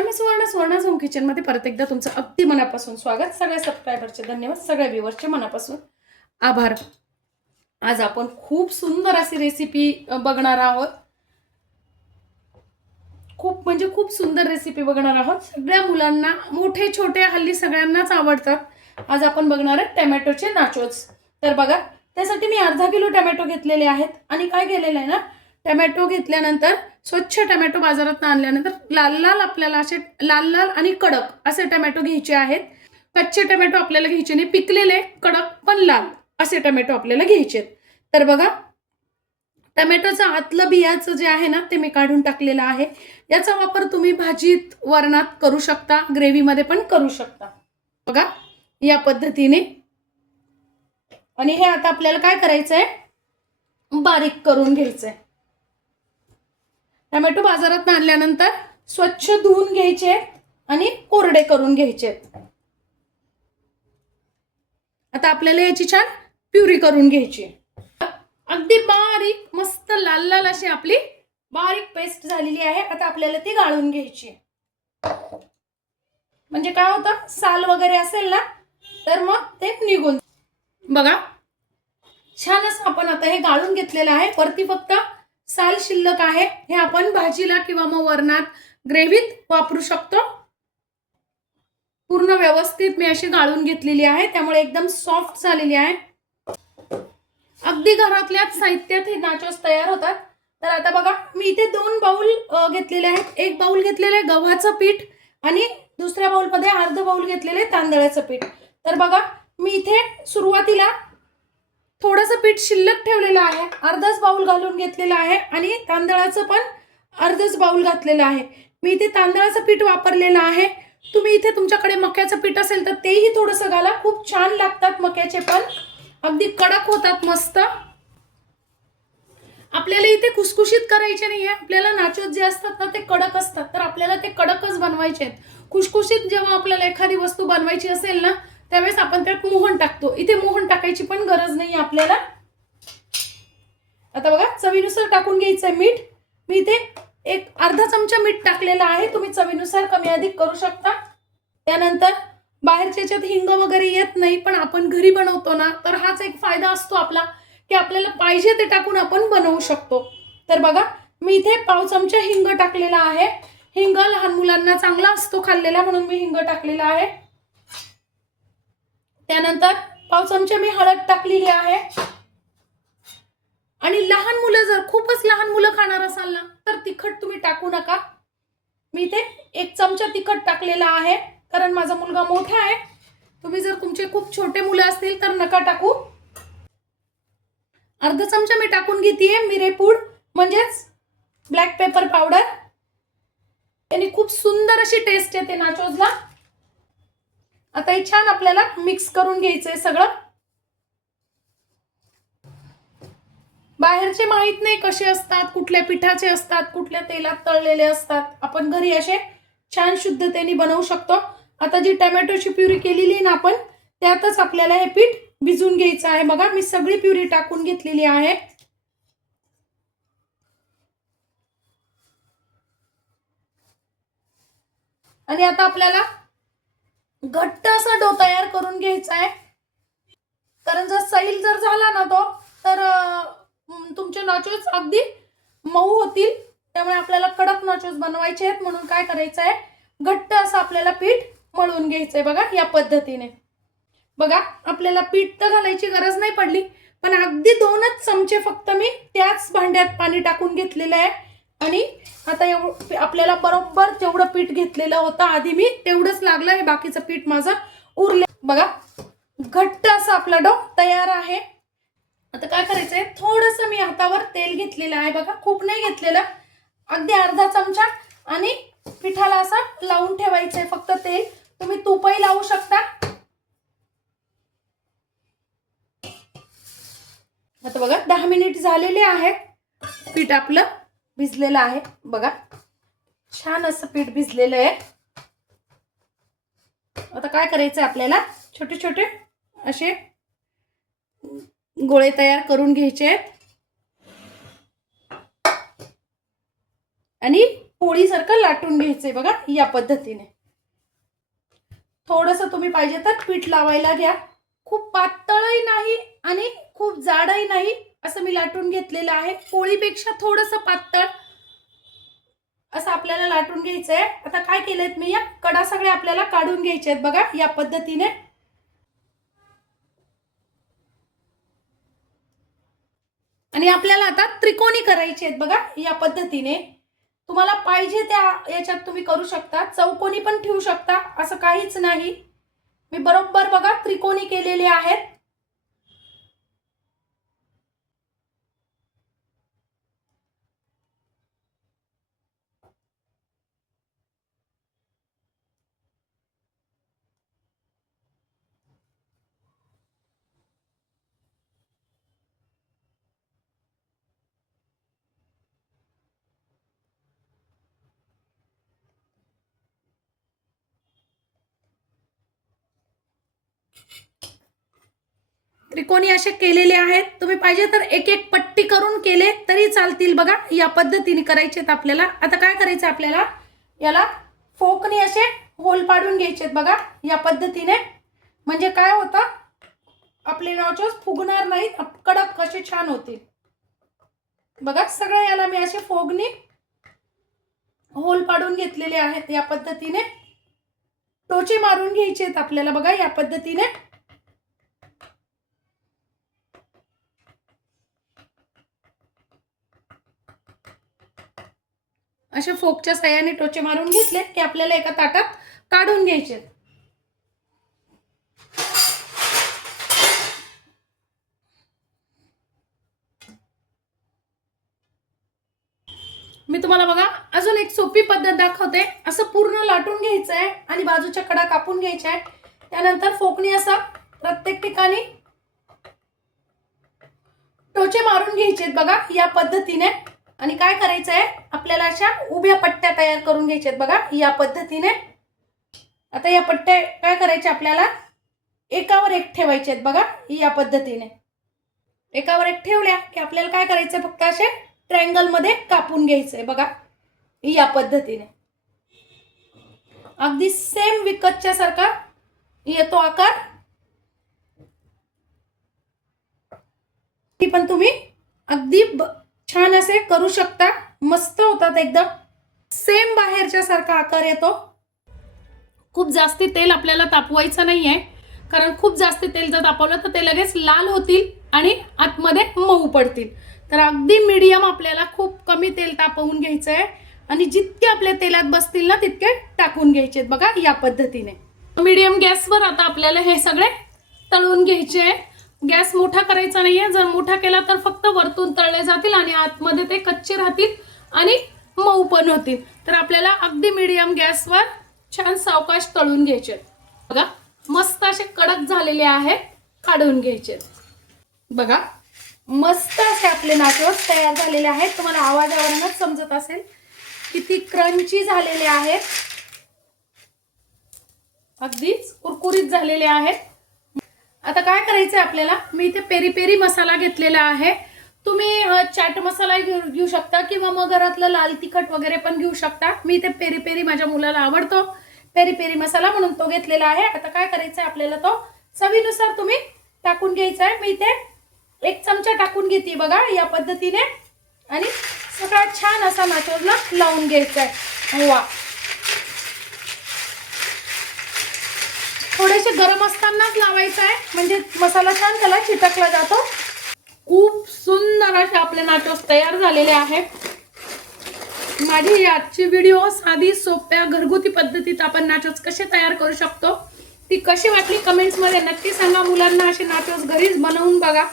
नमस्कार, मी स्वर्णाज home kitchen मध्ये परत एकदा तुमचं अगदी मनापासून स्वागत. सगळ्या सबस्क्रायबरचे धन्यवाद, सगळ्या व्ह्यूअर्सचे मनापासून आभार. आज आपण खूप सुंदर अशी रेसिपी बघणार आहोत. खूप सुंदर रेसिपी बघणार आहोत. सगळ्या मुलांना, मोठे छोटे, हल्ली सगळ्यांनाच आवडतात. आज आपण बघणार आहोत टोमॅटोचे नाचोस. तर बघा, त्यासाठी मी अर्धा किलो टोमॅटो घेतलेले आहेत. आणि काय केलेलं आहे ना, टोमॅटो घेतल्यानंतर स्वच्छ टोमॅटो बाजारात आणल्यानंतर लाल लाल आपल्याला असे लाल लाल आणि कडक असे टोमॅटो घ्यायचे आहेत. कच्चे टोमॅटो आपल्याला घ्यायचे नाही, पिकलेले कडक पण लाल असे टोमॅटो आपल्याला घ्यायचे. तर बघा, टोमॅटोचं आतलं बियाचं जे आहे ना ते मी काढून टाकलेलं आहे. याचा वापर तुम्ही भाजीत, वरणात करू शकता, ग्रेव्हीमध्ये पण करू शकता. बघा या पद्धतीने. आणि हे आता आपल्याला काय करायचंय, बारीक करून घ्यायचंय. टोमॅटो बाजारात आणल्यानंतर स्वच्छ धुवून घ्यायचे आणि कोरडे करून घ्यायचे. आता आपल्याला याची छान प्युरी करून घ्यायची. अगदी बारीक मस्त लाल लाल अशी आपली बारीक पेस्ट झालेली आहे. आता आपल्याला ती गाळून घ्यायची. म्हणजे काय होतं, साल वगैरे असेल ना तर मग ते निघून. बघा छान असं आपण आता हे गाळून घेतलेलं आहे. वरती फक्त साल शिल्लक आहे. हे आपण भाजीला किंवा मग वरणात, ग्रेव्हीत वापरू शकतो. पूर्ण व्यवस्थित मी अशी गाळून घेतलेली आहे, त्यामुळे एकदम सॉफ्ट झालेली आहे. अगदी घरातल्याच साहित्यात हे नाचोस तयार होतात. तर आता बघा, मी इथे 2 बाउल घेतलेले आहेत. एक बाउल घेतलेले आहे गव्हाचं पीठ आणि दुसऱ्या बाउलमध्ये अर्धा बाउल घेतलेले तांदळाचं पीठ. तर बघा, मी इथे सुरुवातीला थोडंसं पीठ शिल्लक ठेवलेलं आहे, अर्धाच बाउल घालून घेतलेला आहे आणि तांदळाचं पण अर्धच बाउल घातलेलं आहे. मी इथे तांदळाचं पीठ वापरलेलं आहे. तुम्ही इथे तुमच्याकडे मक्याचं पीठ असेल तर तेही थोडंसं घाला, खूप छान लागतात मक्याचे पण, अगदी कडक होतात मस्त. आपल्याला इथे खुसखुशीत करायचे नाहीये. आपल्याला नाचोस जे असतात ना ते कडक असतात, तर आपल्याला ते कडकच बनवायचे आहेत. खुसखुशीत जेव्हा आपल्याला एखादी वस्तू बनवायची असेल ना त्यावेळेस आपण त्यात मोहन टाकतो. इथे मोहन टाकायची पण गरज नाही आपल्याला. आता बघा, चवीनुसार टाकून घ्यायचंय मीठ. मी इथे एक अर्धा चमचा मीठ टाकलेला आहे. तुम्ही चवीनुसार कमी अधिक करू शकता. त्यानंतर बाहेरच्या याच्यात हिंग वगैरे येत नाही, पण आपण घरी बनवतो ना तर हाच एक फायदा असतो आपला, की आपल्याला पाहिजे ते टाकून आपण बनवू शकतो. तर बघा, मी इथे पाव चमचा हिंग टाकलेला आहे. हिंग लहान मुलांना चांगला असतो खाल्लेला, म्हणून मी हिंग टाकलेला आहे. त्यानंतर पाव चमचा मी हळद टाकलेली आहे. आणि लहान मुलं, जर खूपच लहान मुलं खाणार असाल ना तर तिखट तुम्ही टाकू नका. मी इथे 1 चमचा तिखट टाकलेला आहे, कारण माझा मुलगा मोठा आहे. तुम्ही जर तुमचे खूप छोटे मुलं असतील तर नका टाकू. अर्धा चमचा मी टाकून घेतेय मिरेपूड, म्हणजेच ब्लॅक पेपर पावडर. याने खूप सुंदर अशी टेस्ट येते नाचोसला. आता हे छान आपल्याला मिक्स करून घ्यायचंय सगळं. बाहेरचे माहित नाही कसे असतात, कुठल्या पिठाचे असतात, कुठल्या तेलात तळलेले असतात. आपण घरी असे छान शुद्धतेने बनवू शकतो. आता जी टोमॅटोची प्युरी केलेली ना आपण, त्यातच आपल्याला हे पीठ भिजून घ्यायचं आहे. बघा, मी सगळी प्युरी टाकून घेतलेली आहे. आणि आता आपल्याला घट्ट असा डो तयार करून घ्यायचा आहे. कारण जर सैल जर झाला ना तो, तर तुमचे नाचोस अगदी मऊ होतील. त्यामुळे आपल्याला कडक नाचोस बनवायचे आहेत, म्हणून काय करायचं आहे, घट्ट असं आपल्याला पीठ मळून घ्यायचंय. बघा या पद्धतीने. बघा, आपल्याला पीठ तर घालायची गरज नाही पडली, पण अगदी 2च चमचे फक्त मी त्याच भांड्यात पाणी टाकून घेतलेलं आहे. आणि आता आपल्याला बरोबर जेवढं पीठ घेतलेलं होतं आधी मी, तेवढंच लागलं. हे बाकीचं पीठ माझं उरले. बघा, घट्ट असा आपला डो तयार आहे. आता काय करायचंय, थोडंसं मी हातावर तेल घेतलेलं आहे. बघा, खूप नाही घेतलेलं, अगदी अर्धा चमचा. आणि पिठाला असं लावून ठेवायचंय फक्त तेल. तुम्ही तूपही लावू शकता. आता बघा 10 मिनिट झालेले आहे. पीठ आपलं भिजलेलं आहे. बघा, छान असं पीठ भिजलेलं आहे. आता काय करायचं, आपल्याला छोटे छोटे असे गोळे तयार करून घ्यायचे आहेत. आणि पोळीसारखं लाटून घ्यायचंय बघा या पद्धतीने. थोडंसं तुम्ही पाहिजे तर पीठ लावायला घ्या. खूप पातळही नाही आणि खूप जाडही नाही असं मी लाटून घेतलेलं आहे. पोळीपेक्षा थोडंसं पातळ असं आपल्याला लाटून घ्यायचंय. आता काय केलंय मी, या कडा सगळे आपल्याला काढून घ्यायचे आहेत बघा या पद्धतीने. आणि आपल्याला आता त्रिकोणी करायचे आहेत बघा या पद्धतीने. तुम्हाला पाहिजे त्या याच्यात तुम्ही करू शकता, चौकोनी पण ठेवू शकता, असं काहीच नाही. मी बरोबर बघा त्रिकोणी केलेले आहेत. त्रिकोणी असे केलेले आहेत. तुम्ही पाहिजे तर एक एक पट्टी करून केले तरी चालतील बघा. या पद्धतीने करायचे आहेत आपल्याला. आता काय करायचं आपल्याला, याला फोकने असे होल पाडून घ्यायचे आहेत बघा या पद्धतीने. म्हणजे काय होतं, आपले नाचोस फुगणार नाहीत, कडक कसे छान होतील बघा. सगळं याला मी असे फोगने होल पाडून घेतलेले आहेत या पद्धतीने. टोचे मारून घ्यायचे आहेत आपल्याला बघा या पद्धतीने. अशा फोकच्या साह्याने टोचे मारून घेतले की आपल्याला एका ताटात काढून घ्यायचे. मी तुम्हाला बघा अजून एक सोपी पद्धत दाखवते. असं पूर्ण लाटून घ्यायचं आहे आणि बाजूच्या कडा कापून घ्यायच्या आहे. त्यानंतर फोकणी असा प्रत्येक ठिकाणी टोचे मारून घ्यायचे बघा या पद्धतीने. आणि काय करायचं आहे, आपल्याला अशा उभ्या पट्ट्या तयार करून घ्यायच्यात बघा या पद्धतीने. आता या पट्ट्या काय करायच्या, आपल्याला एकावर एक ठेवायचे आहेत बघा या पद्धतीने. एकावर एक ठेवल्या की आपल्याला काय करायचं, फक्त असे ट्रायंगल मध्ये कापून घ्यायचंय बघा या पद्धतीने. अगदी सेम विकतच्या सारखा येतो आकार. ती पण तुम्ही अगदी छान असे करू शकता. मस्त होतात एकदम, सेम बाहेरच्या सारखा आकार येतो. खूप जास्ती तेल आपल्याला तापवायचं नाहीये, कारण खूप जास्ती तेल जर तापवलं तर ते लगेच लाल होतील आणि आतमध्ये मऊ पडतील. तर अगदी मीडियम आपल्याला खूप कमी तेल तापवून घ्यायचं आहे आणि जितके आपल्या तेलात बसतील ना तितके टाकून घ्यायचे बघा या पद्धतीने. मीडियम गॅसवर आता आपल्याला हे सगळे तळून घ्यायचे आहे. गॅस मोठा करायचा नाहीये. जर मोठा केला तर फक्त वरतून तळले जातील आणि आतमध्ये ते कच्चे राहतील आणि मऊ पण होतील. तर आपल्याला अगदी मीडियम गॅसवर छान सावकाश तळून घ्यायचे बघा. मस्त असे कडक झालेले आहेत, काढून घ्यायचे बघा. मस्त असे आपले नाचोस तयार झालेले आहेत. तुम्हाला आवाजावरूनच समजत असेल किती क्रंची झालेले आहेत, अगदीच कुरकुरीत झालेले आहेत. आता काय करायचं आपल्याला, मी इथे पेरी पेरी मसाला घेतलेला आहे. तुम्ही चाट मसाला घेऊ शकता किंवा मग घरातलं लाल तिखट वगैरे पण घेऊ शकता. मी इथे पेरी पेरी, माझ्या मुलाला आवडतो पेरी पेरी मसाला म्हणून तो घेतलेला आहे. आता काय करायचं आपल्याला, तो चवीनुसार तुम्ही टाकून घ्यायचा आहे. मी इथे 1 चमचा टाकून घेते बघा या पद्धतीने आणि सगळा छान असा नाचोसला लावून घ्यायचा आहे. वा, थोडेसे गरम असतानाच लावायचं आहे म्हणजे मसाला छान त्याला चिटकला जातो. खूप सुंदर असे आपले नाचोस तयार झालेले आहेत. माझी आजची व्हिडिओ साधी सोप्या घरगुती पद्धतीत आपण नाचोस कसे तयार करू शकतो ती कशी वाटली कमेंट्स मध्ये नक्की सांगा. मुलांना असे नाचोस घरीच बनवून बघा.